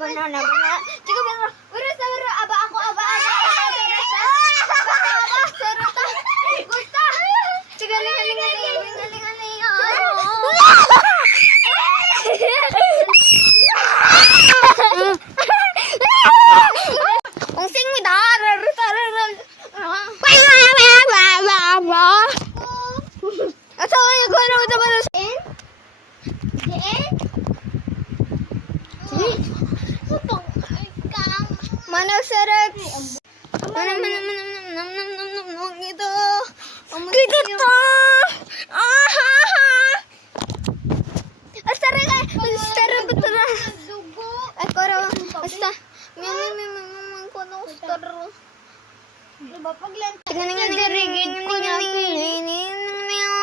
Banana. Mana sarap. Mana gitu. Gitu toh. Astara betul. Ekor asta. Mimi ko no star. Bapak glen. Tingnan